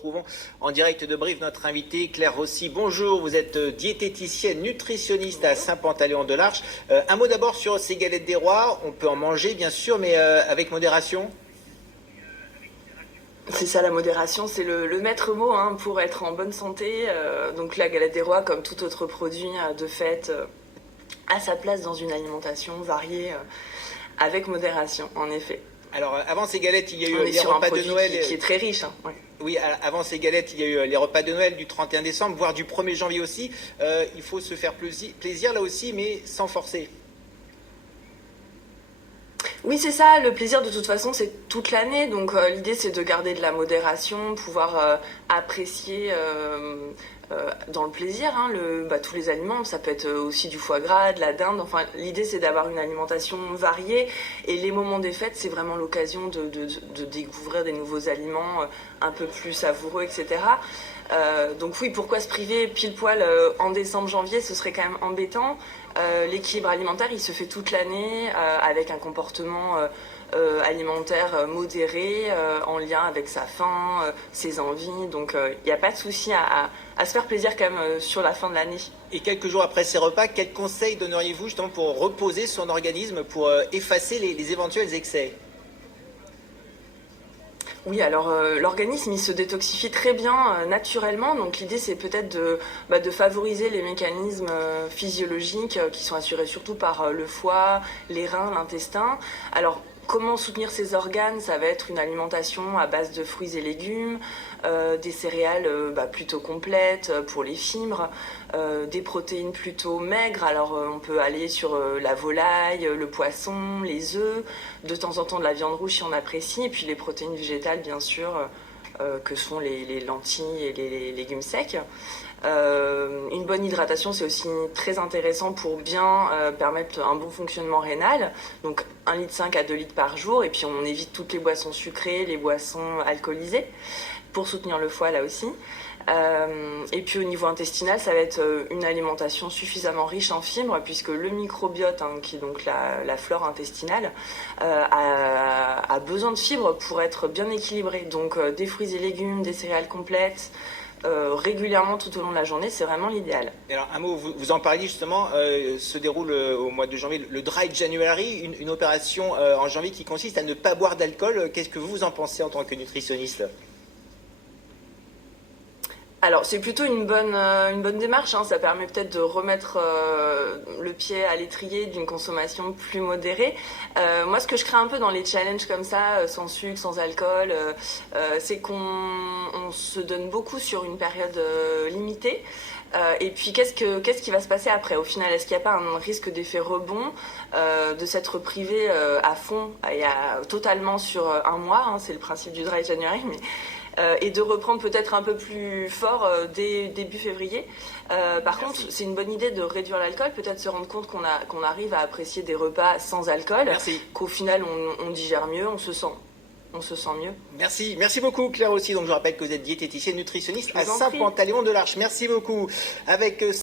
retrouvons en direct de Brive notre invitée Claire Rossi. Bonjour, vous êtes diététicienne, nutritionniste à Saint-Pantaléon-de-l'Arche. Un mot d'abord sur ces galettes des rois. On peut en manger bien sûr, mais avec modération. C'est ça la modération, c'est le maître mot hein, pour être en bonne santé. Donc la galette des rois, comme tout autre produit de fête, a sa place dans une alimentation variée avec modération, en effet. Alors avant ces galettes, il y a eu On est les sur un repas de produit Noël. qui est très riche. Hein, ouais. Oui, avant ces galettes, il y a eu les repas de Noël du 31 décembre, voire du 1er janvier aussi. Il faut se faire plaisir là aussi, mais sans forcer. Oui, c'est ça, le plaisir de toute façon c'est toute l'année, donc l'idée c'est de garder de la modération, pouvoir apprécier dans le plaisir hein, tous les aliments, ça peut être aussi du foie gras, de la dinde, enfin l'idée c'est d'avoir une alimentation variée et les moments des fêtes c'est vraiment l'occasion de découvrir des nouveaux aliments un peu plus savoureux, etc. Donc oui, pourquoi se priver pile poil en décembre, janvier, ce serait quand même embêtant. L'équilibre alimentaire, il se fait toute l'année avec un comportement alimentaire modéré, en lien avec sa faim, ses envies. Donc il n'y a pas de souci à se faire plaisir quand même sur la fin de l'année. Et quelques jours après ces repas, quels conseils donneriez-vous justement pour reposer son organisme, pour effacer les éventuels excès ? Oui, alors l'organisme il se détoxifie très bien naturellement, donc l'idée c'est peut-être de favoriser les mécanismes physiologiques qui sont assurés surtout par le foie, les reins, l'intestin. Alors comment soutenir ces organes? Ça va être une alimentation à base de fruits et légumes, des céréales plutôt complètes pour les fibres, des protéines plutôt maigres. Alors on peut aller sur la volaille, le poisson, les œufs, de temps en temps de la viande rouge si on apprécie, et puis les protéines végétales bien sûr, que sont les lentilles et les légumes secs. Une bonne hydratation c'est aussi très intéressant pour bien permettre un bon fonctionnement rénal, donc 1,5 litre à 2 litres par jour, et puis on évite toutes les boissons sucrées, les boissons alcoolisées pour soutenir le foie là aussi. Et puis au niveau intestinal, ça va être une alimentation suffisamment riche en fibres, puisque le microbiote, hein, qui est donc la flore intestinale, a besoin de fibres pour être bien équilibré. Donc des fruits et légumes, des céréales complètes, régulièrement tout au long de la journée, c'est vraiment l'idéal. Alors un mot, vous en parliez justement, se déroule au mois de janvier le Dry January, une opération en janvier qui consiste à ne pas boire d'alcool. Qu'est-ce que vous en pensez en tant que nutritionniste ? Alors c'est plutôt une bonne démarche, hein. Ça permet peut-être de remettre le pied à l'étrier d'une consommation plus modérée. Moi ce que je crains un peu dans les challenges comme ça, sans sucre, sans alcool, c'est qu'on se donne beaucoup sur une période limitée. Et puis qu'est-ce qui va se passer après au final? Est-ce qu'il n'y a pas un risque d'effet rebond de s'être privé à fond et totalement sur un mois, hein, c'est le principe du Dry January, mais et de reprendre peut-être un peu plus fort dès début février. Par contre, c'est une bonne idée de réduire l'alcool, peut-être se rendre compte qu'on arrive à apprécier des repas sans alcool, qu'au final on digère mieux, on se sent mieux. Merci beaucoup Claire aussi. Donc je rappelle que vous êtes diététicienne nutritionniste à Saint-Pantaléon-de-l'Arche. Merci beaucoup. Avec